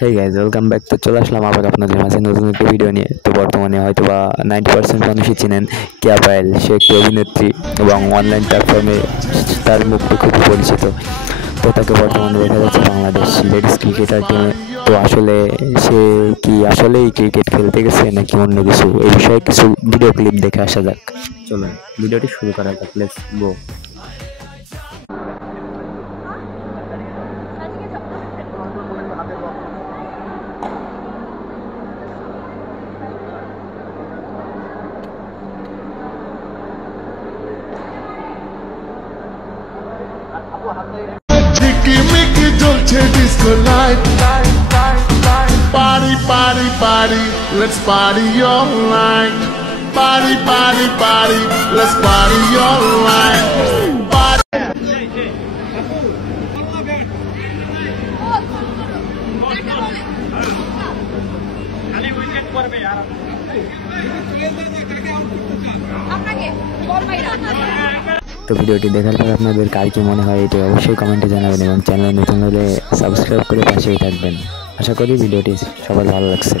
Hey guys, welcome back. তো চলে আসলাম আবার আপনাদের মাঝে নতুন একটি ভিডিও নিয়ে। তো বর্তমানে হয়তো বা 90% মানুষই চিনেন কেয়া পায়েল। সে একটি অভিনেত্রী এবং অনলাইন প্ল্যাটফর্মে তার মুখটি খুবই পরিচিত। তো তাকে বর্তমানে দেখা যাচ্ছে বাংলাদেশ লেডিস ক্রিকেটার টিমে। তো আসলে সে কি আসলেই ক্রিকেট খেলতে গেছে নাকি অন্য কিছু, এই বিষয়ে কিছু ভিডিও ক্লিপ দেখে আসা যাক। চলুন ভিডিওটি শুরু করা যাক, let's go. Mickey Dolce Disco Night. Party, party, party, let's party all night. Party, party, party, let's party all night. Party. তো ভিডিওটি দেখার পর আপনাদের কার কি মনে হয় এটি অবশ্যই কমেন্টে জানাবেন এবং চ্যানেলে নতুন হলে সাবস্ক্রাইব করে পাশেই থাকবেন। আশা করি ভিডিওটি সবার ভালো লাগছে।